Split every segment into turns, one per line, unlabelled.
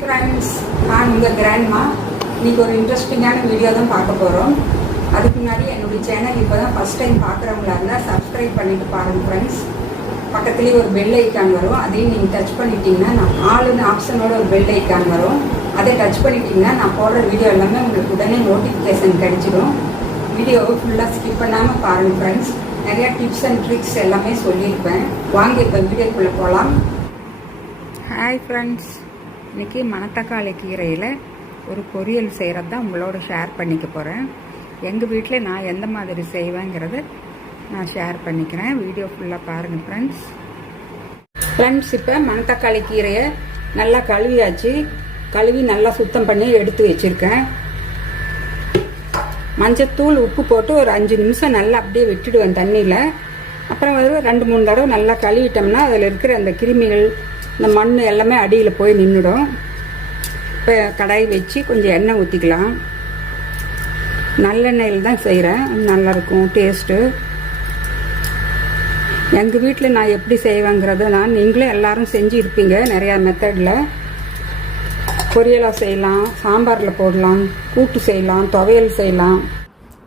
Friends நான் உங்கள் grandma இன்றைக்கி ஒரு இன்ட்ரெஸ்டிங்கான வீடியோ தான் பார்க்க போகிறோம் அதுக்கு முன்னாடி என்னுடைய சேனல் இப்போ தான் ஃபஸ்ட் டைம் பார்க்குறவங்களா இருந்தால் சப்ஸ்கிரைப் பண்ணிவிட்டு பாருங்கள் ஃப்ரெண்ட்ஸ் பக்கத்துலேயே ஒரு பெல் ஐக்கான் வரும். அதையும் நீங்கள் டச் பண்ணிட்டீங்கன்னா நான் ஆளுன்னு ஆப்ஷனோட ஒரு பெல் ஐக்கான் வரும். அதை டச் பண்ணிட்டீங்கன்னா நான் போடுற வீடியோ எல்லாமே உங்களுக்கு உடனே நோட்டிஃபிகேஷன் கிடைச்சிடும். வீடியோவை ஃபுல்லாக ஸ்கிப் பண்ணாமல் பாருங்கள் ஃப்ரெண்ட்ஸ் நிறையா டிப்ஸ் அண்ட் ட்ரிக்ஸ் எல்லாமே சொல்லியிருப்பேன். வாங்க இப்போ வீடியோக்குள்ளே போகலாம் ஹாய் ஃப்ரெண்ட்ஸ் இன்றைக்கி மணத்தக்காளி கீரையில் ஒரு பொரியல் செய்கிறது தான் உங்களோட ஷேர் பண்ணிக்க போகிறேன் எங்கள் வீட்டில் நான் எந்த மாதிரி செய்வேங்கிறத நான் ஷேர் பண்ணிக்கிறேன். வீடியோ ஃபுல்லாக பாருங்கள் ஃப்ரெண்ட்ஸ் ஃப்ரெண்ட்ஸ் இப்போ மணத்தக்காளி கீரையை நல்லா கழுவியாச்சு. கழுவி நல்லா சுத்தம் பண்ணி எடுத்து வச்சுருக்கேன். மஞ்சத்தூள் உப்பு போட்டு ஒரு அஞ்சு நிமிஷம் நல்லா அப்படியே விட்டுடுவேன் தண்ணியில். அப்புறம் வந்து ரெண்டு மூணு தடவை நல்லா கழுவிட்டோம்னா அதில் இருக்கிற அந்த கிருமிகள் இந்த மண் எல்லாமே அடியில் போய் நின்றுடும் இப்போ கடாய் வச்சு கொஞ்சம் எண்ணெய் ஊற்றிக்கலாம் நல்லெண்ணெயில் தான் செய்கிறேன் நல்லாயிருக்கும் டேஸ்ட்டு எங்கள் வீட்டில் நான் எப்படி செய்வேங்கிறத நான் நீங்களும் எல்லாரும் செஞ்சு இருப்பீங்க நிறையா மெத்தடில் பொரியலாக செய்யலாம் சாம்பாரில் போடலாம் கூட்டு செய்யலாம் துவையல் செய்யலாம்.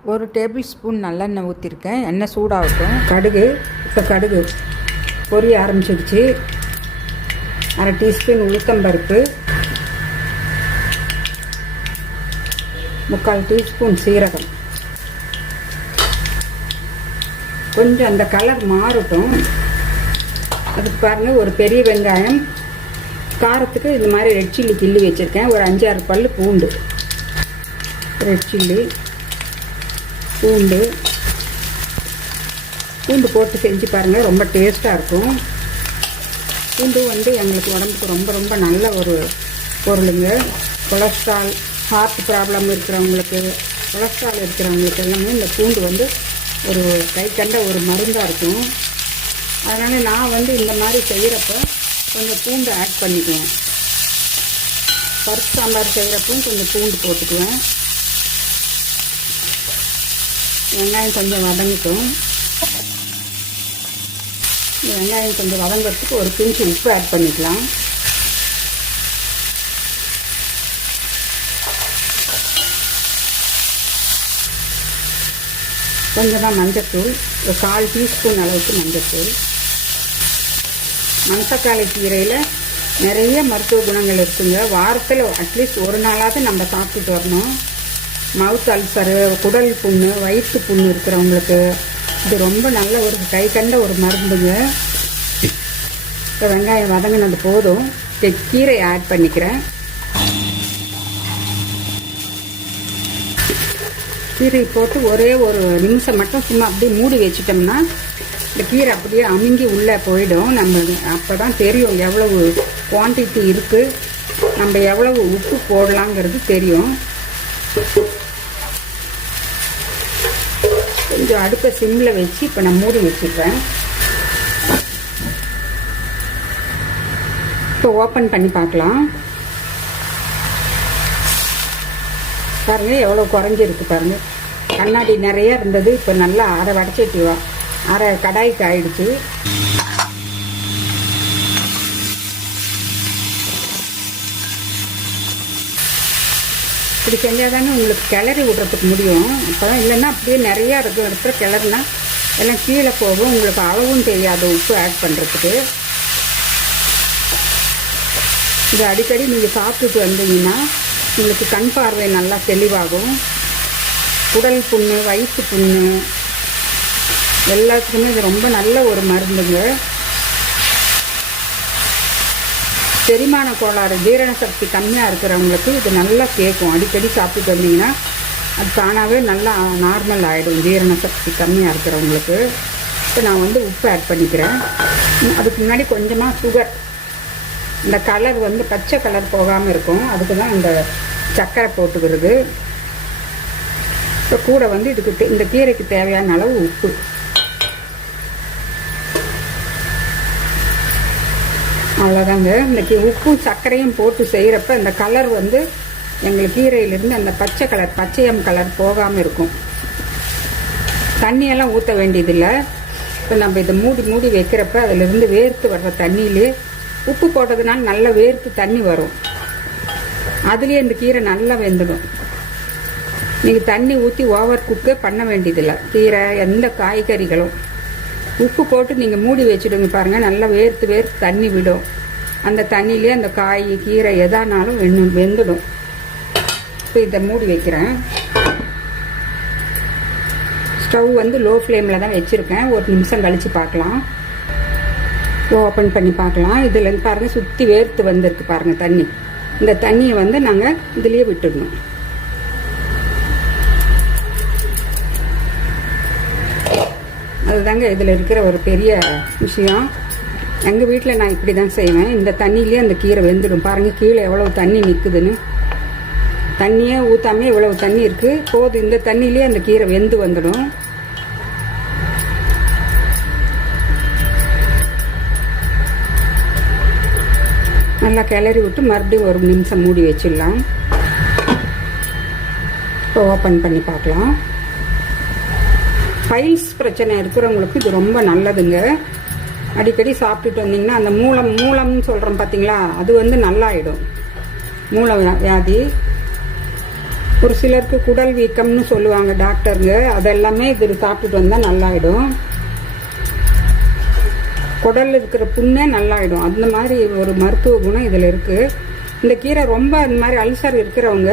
ஒரு டேபிள் ஸ்பூன் நல்லெண்ணெய் ஊற்றிருக்கேன் எண்ணெய் சூடாகட்டும். கடுகு இப்போ கடுகு பொரிய ஆரம்பிச்சிடுச்சு அரை டீஸ்பூன் உளுத்தம்பருப்பு முக்கால் டீஸ்பூன் சீரகம். கொஞ்சம் அந்த கலர் மாறட்டும். அதுக்கு பாருங்கள் ஒரு பெரிய வெங்காயம். காரத்துக்கு இந்த மாதிரி ரெட் சில்லி கிள்ளி வச்சுருக்கேன். ஒரு அஞ்சாறு பல் பூண்டு. Red chilli. பூண்டு. பூண்டு போட்டு செஞ்சு பாருங்கள் ரொம்ப டேஸ்ட்டாக இருக்கும். பூண்டு வந்து எங்களுக்கு உடம்புக்கு ரொம்ப ரொம்ப நல்ல ஒரு பொருளுங்க. கொலஸ்ட்ரால் ஹார்ட் ப்ராப்ளம் இருக்கிறவங்களுக்கு கொலஸ்ட்ரால் இருக்கிறவங்களுக்கு எல்லாமே இந்த பூண்டு வந்து ஒரு கை கண்ட ஒரு மருந்தாக இருக்கும். அதனால் நான் வந்து இந்த மாதிரி செய்கிறப்போ கொஞ்சம் பூண்டு ஆட் பண்ணிக்குவேன். பருப்பு சாம்பார் செய்கிறப்பவும் கொஞ்சம் பூண்டு போட்டுக்குவேன். வெங்காயம் கொஞ்சம் வதங்கட்டும். வெங்காயம் கொஞ்சம் வதங்கிறதுக்கு ஒரு பிஞ்சு உப்பு ஆட் பண்ணிக்கலாம். கொஞ்சமாக மஞ்சத்தூள் ஒரு கால் டீஸ்பூன் அளவுக்கு மஞ்சத்தூள். மணத்தக்காளி கீரையில் நிறைய மருத்துவ குணங்கள் இருக்குங்க. வாரத்தில் அட்லீஸ்ட் ஒரு நாளாவது நம்ம சாப்பிட்டுட்டு வரணும். மவுத் அல்சரு குடல் புண்ணு வயிற்று புண்ணு இருக்கிறவங்களுக்கு இது ரொம்ப நல்ல ஒரு கை கண்ட ஒரு மருந்துங்க. இப்போ வெங்காயம் வதங்கினது போதும். கீரை ஆட் பண்ணிக்கிறேன். கீரை போட்டு ஒரே ஒரு நிமிஷம் மட்டும் சும்மா அப்படியே மூடி வச்சிட்டோம்னா இந்த கீரை அப்படியே அமுங்கி உள்ளே போயிடும். நம்ம அப்போ தான் தெரியும் எவ்வளவு குவான்டிட்டி இருக்குது நம்ம எவ்வளவு உப்பு போடலாங்கிறது தெரியும். கொஞ்சம் அடுப்பை சிம்மில் வச்சு இப்போ நான் மூடி வச்சுக்கிறேன் இப்போ ஓப்பன் பண்ணி பார்க்கலாம். பாருங்கள் எவ்வளோ குறைஞ்சிருக்கு பாருங்கள் கண்ணாடி நிறையா இருந்தது இப்போ நல்லா அரை வடச்சிட்டுவா. அரை கடாய்க்கு ஆயிடுச்சு. இப்படி செஞ்சால் தானே உங்களுக்கு கிளறி விட்றதுக்கு முடியும். இப்போ தான் இல்லைன்னா அப்படியே நிறையா இருக்கும் இடத்துல கிளறுனா எல்லாம் கீழே போகும். உங்களுக்கு அளவும் தெரியாது. உப்பு ஆட் பண்ணுறதுக்கு இது அடிக்கடி நீங்கள் சாப்பிட்டுட்டு வந்தீங்கன்னா உங்களுக்கு கண் பார்வை நல்லா தெளிவாகும். உடல் புண்ணு வயிற்று புண்ணு எல்லாத்துக்குமே இது ரொம்ப நல்ல ஒரு மருந்துங்க. செரிமான கோளாறு ஜீரண சக்தி கம்மியாக இருக்கிறவங்களுக்கு இது நல்லா கேட்கும். அடிக்கடி சாப்பிட்டு வந்தீங்கன்னா அது தானாகவே நல்லா நார்மல் ஆகிடும் ஜீரண சக்தி கம்மியாக இருக்கிறவங்களுக்கு. இப்போ நான் வந்து உப்பு ஆட் பண்ணிக்கிறேன். அதுக்கு முன்னாடி கொஞ்சமாக சுகர் இந்த கலர் வந்து பச்சை கலர் போகாமல் இருக்கும். அதுக்கு தான் இந்த சர்க்கரை போட்டுக்கிறது. இப்போ கூட வந்து இதுக்கு இந்த கீரைக்கு தேவையான அளவு உப்பு. அவ்வளோதாங்க இன்றைக்கி உப்பும் சர்க்கரையும் போட்டு செய்கிறப்ப இந்த கலர் வந்து எங்களுக்கு கீரையிலேருந்து அந்த பச்சை கலர் பச்சையம் கலர் போகாமல் இருக்கும். தண்ணியெல்லாம் ஊற்ற வேண்டியதில்லை. இப்போ நம்ம இதை மூடி மூடி வைக்கிறப்ப அதிலிருந்து வேர்த்து வர்ற தண்ணியிலே உப்பு போட்டதுனால நல்ல வேர்த்து தண்ணி வரும். அதுலேயே இந்த கீரை நல்லா வெந்துடும். நீங்கள் தண்ணி ஊற்றி ஓவர் குக்கே பண்ண வேண்டியதில்லை. கீரை எந்த காய்கறிகளும். உப்பு போட்டு நீங்கள் மூடி வச்சுடுங்க பாருங்கள் நல்லா வேர்த்து வேர்த்து தண்ணி விடும். அந்த தண்ணியிலே அந்த காய் கீரை எதானாலும் வெண்ணும் வெந்துடும். இப்போ இதை மூடி வைக்கிறேன். ஸ்டவ் வந்து லோ ஃப்ளேமில் தான் வச்சுருக்கேன். ஒரு நிமிஷம் கழித்து பார்க்கலாம். ஓப்பன் பண்ணி பார்க்கலாம். இதில் பாருங்கள் சுற்றி வேர்த்து வந்திருக்கு பாருங்கள் தண்ணி. இந்த தண்ணியை வந்து நாங்கள் இதுலேயே விட்டுடணும். அதுதாங்க இதில் இருக்கிற ஒரு பெரிய விஷயம். எங்கள் வீட்டில் நான் இப்படி தான் செய்வேன். இந்த தண்ணியிலே அந்த கீரை வெந்துடும் பாருங்கள் கீழே எவ்வளவு தண்ணி நிற்குதுன்னு தண்ணியே ஊற்றாமே இவ்வளவு தண்ணி இருக்குது போதும் இந்த தண்ணியிலே அந்த கீரை வெந்து வந்துடும். நல்லா கிளறி விட்டு மறுபடியும் ஒரு நிமிஷம் மூடி வச்சிடலாம். இப்போ ஓப்பன் பண்ணி பார்க்கலாம். ஃபைல்ஸ் பிரச்சனை இருக்கிறவங்களுக்கு இது ரொம்ப நல்லதுங்க. அடிக்கடி சாப்பிட்டுட்டு வந்தீங்கன்னா அந்த மூலம் மூலம்னு சொல்கிறோம் பார்த்தீங்களா அது வந்து நல்லாயிடும். மூல வியாதி. ஒரு சிலருக்கு குடல் வீக்கம்னு சொல்லுவாங்க டாக்டருங்க. அதெல்லாமே இது சாப்பிட்டுட்டு வந்தால் நல்லாயிடும். குடல் இருக்கிற புண்ணே நல்லாயிடும். அந்த மாதிரி ஒரு மருத்துவ குணம் இதில் இருக்குது இந்த கீரை ரொம்ப இந்த மாதிரி அல்சர் இருக்கிறவங்க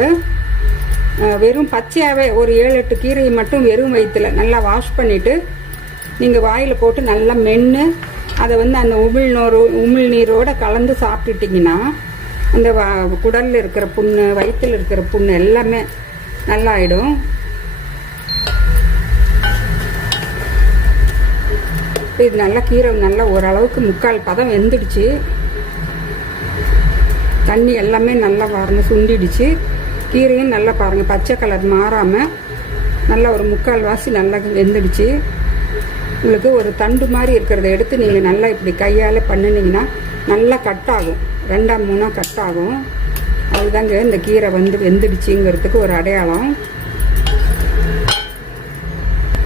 வெறும் பச்சையாகவே ஒரு ஏழு எட்டு கீரையை மட்டும் வெறும் வயிற்றுல நல்லா வாஷ் பண்ணிவிட்டு நீங்கள் வாயில் போட்டு நல்லா மென்று அதை வந்து அந்த உமிழ்நோரோ உமிழ் நீரோடு கலந்து சாப்பிட்டுட்டிங்கன்னா அந்த குடலில் இருக்கிற புண்ணு வயிற்றில் இருக்கிற புண்ணு எல்லாமே நல்லாயிடும். இது நல்லா கீரை நல்லா ஓரளவுக்கு முக்கால் பதம் வெந்துடுச்சு. தண்ணி எல்லாமே நல்லா வரணும் சுண்டிடுச்சு. கீரையும் நல்லா பாருங்கள் பச்சை கலர் மாறாமல் நல்லா ஒரு முக்கால் வாசி நல்லா வெந்துடுச்சு. உங்களுக்கு ஒரு தண்டு மாதிரி இருக்கிறத எடுத்து நீங்கள் நல்லா இப்படி கையால் பண்ணினீங்கன்னா நல்லா கட் ஆகும். ரெண்டாம் மூணாக கட் ஆகும். அதுதாங்க இந்த கீரை வந்து வெந்துடுச்சுங்கிறதுக்கு ஒரு அடையாளம்.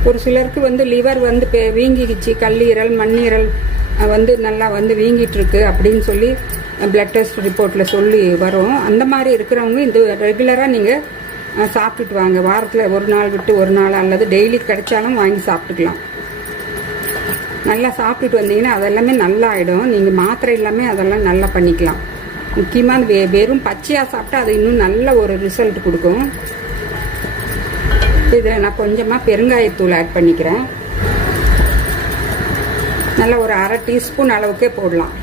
ஒரு சிலருக்கு வந்து லிவர் வந்து வீங்கிக்கிச்சு கல்லீரல் மண்ணீரல் வந்து நல்லா வந்து வீங்கிட்டுருக்கு அப்படின்னு சொல்லி பிளட் டெஸ்ட் ரிப்போர்ட்டில் சொல்லி வரும். அந்த மாதிரி இருக்கிறவங்க இந்த ரெகுலராக நீங்கள் சாப்பிட்டுட்டு வாங்க. வாரத்தில் ஒரு நாள் விட்டு ஒரு நாள் அல்லது டெய்லி கிடைச்சாலும் வாங்கி சாப்பிட்டுக்கலாம். நல்லா சாப்பிட்டுட்டு வந்தீங்கன்னா அதெல்லாமே நல்லா ஆகிடும் நீங்கள் மாத்திரை எல்லாமே அதெல்லாம் நல்லா பண்ணிக்கலாம். முக்கியமாக வெ வெறும் பச்சையாக சாப்பிட்டா அது இன்னும் நல்ல ஒரு ரிசல்ட் கொடுக்கும். இதில் நான் கொஞ்சமாக பெருங்காயத்தூள் ஆட் பண்ணிக்கிறேன். நல்ல ஒரு அரை டீஸ்பூன் அளவுக்கே போடலாம்.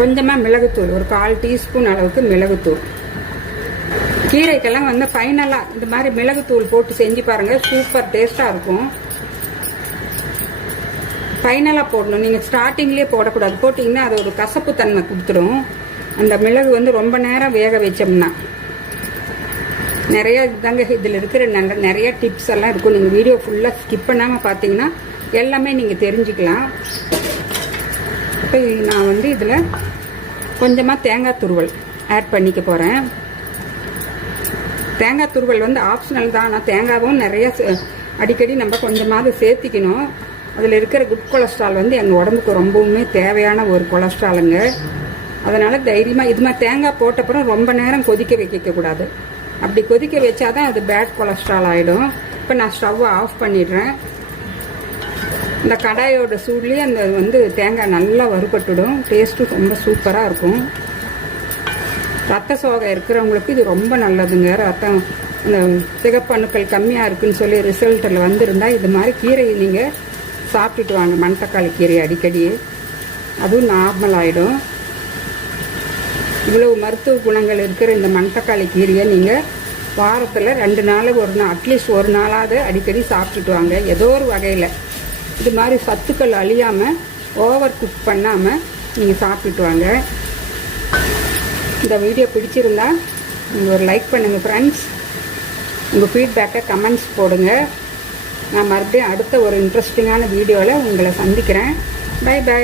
கொஞ்சமாக மிளகுத்தூள் ஒரு கால் டீஸ்பூன் அளவுக்கு மிளகுத்தூள். கீரைக்கெல்லாம் வந்து ஃபைனலாக இந்த மாதிரி மிளகுத்தூள் போட்டு செஞ்சு பாருங்கள் சூப்பர் டேஸ்ட்டாக இருக்கும். ஃபைனலாக போடணும். நீங்கள் ஸ்டார்டிங்லேயே போடக்கூடாது. போட்டிங்கன்னா அது ஒரு கசப்பு தன்மை கொடுத்துடும். அந்த மிளகு வந்து ரொம்ப நேரம் வேக வச்சோம்னா. நிறைய இதுதாங்க இதில் இருக்கிற நல்ல நிறைய டிப்ஸ் எல்லாம் இருக்கும். நீங்கள் வீடியோ ஃபுல்லாக ஸ்கிப் பண்ணாமல் பார்த்தீங்கன்னா எல்லாமே நீங்கள் தெரிஞ்சுக்கலாம். இப்போ நான் வந்து இதில் கொஞ்சமாக தேங்காய் துருவல் ஆட் பண்ணிக்க போகிறேன் தேங்காய் துருவல் வந்து ஆப்ஷனல் தான். ஆனால் தேங்காவும் நிறையா அடிக்கடி நம்ம கொஞ்சமாவது சேர்த்திக்கணும். அதில் இருக்கிற குட் கொலஸ்ட்ரால் வந்து எங்கள் உடம்புக்கு ரொம்பவுமே தேவையான ஒரு கொலஸ்ட்ராலுங்க அதனால் தைரியமாக இது மாதிரி தேங்காய் போட்டப்புறம் ரொம்ப நேரம் கொதிக்க வைக்கக்கூடாது. அப்படி கொதிக்க வச்சாதான் அது பேட் கொலஸ்ட்ரால் ஆகிடும் இப்போ நான் ஸ்டவ்வை ஆஃப் பண்ணிடுறேன். இந்த கடாயோட சூட்லேயே அந்த வந்து தேங்காய் நல்லா வறுபட்டுடும். டேஸ்ட்டும் ரொம்ப சூப்பராக இருக்கும். ரத்த சோகை இருக்கிறவங்களுக்கு இது ரொம்ப நல்லதுங்க. ரத்தம் இந்த சிகப்பணுக்கள் கம்மியாக இருக்குன்னு சொல்லி ரிசல்ட்டில் வந்திருந்தா இது மாதிரி கீரையை நீங்கள் சாப்பிட்டுட்டு வாங்க. மணத்தக்காளி கீரை அடிக்கடி. அதுவும் நார்மல் ஆகிடும் இவ்வளவு மருத்துவ குணங்கள் இருக்கிற இந்த மணத்தக்காளி கீரையை நீங்கள் வாரத்தில் ரெண்டு நாள் ஒரு நாள் அட்லீஸ்ட் ஒரு நாளாவது அடிக்கடி சாப்பிட்டுட்டு வாங்க. ஏதோ ஒரு வகையில். இது மாதிரி சத்துக்கள் அழியாமல் ஓவர் குக் பண்ணாமல் நீங்கள் சாப்பிட்டுட்டு வாங்க. இந்த வீடியோ பிடிச்சிருந்தா நீங்கள் ஒரு லைக் பண்ணுங்கள் ஃப்ரெண்ட்ஸ் உங்கள் ஃபீட்பேக்கை கமெண்ட்ஸ் போடுங்க. நான் மறுபடியும் அடுத்த ஒரு இன்ட்ரெஸ்டிங்கான வீடியோவில் உங்களை சந்திக்கிறேன். By by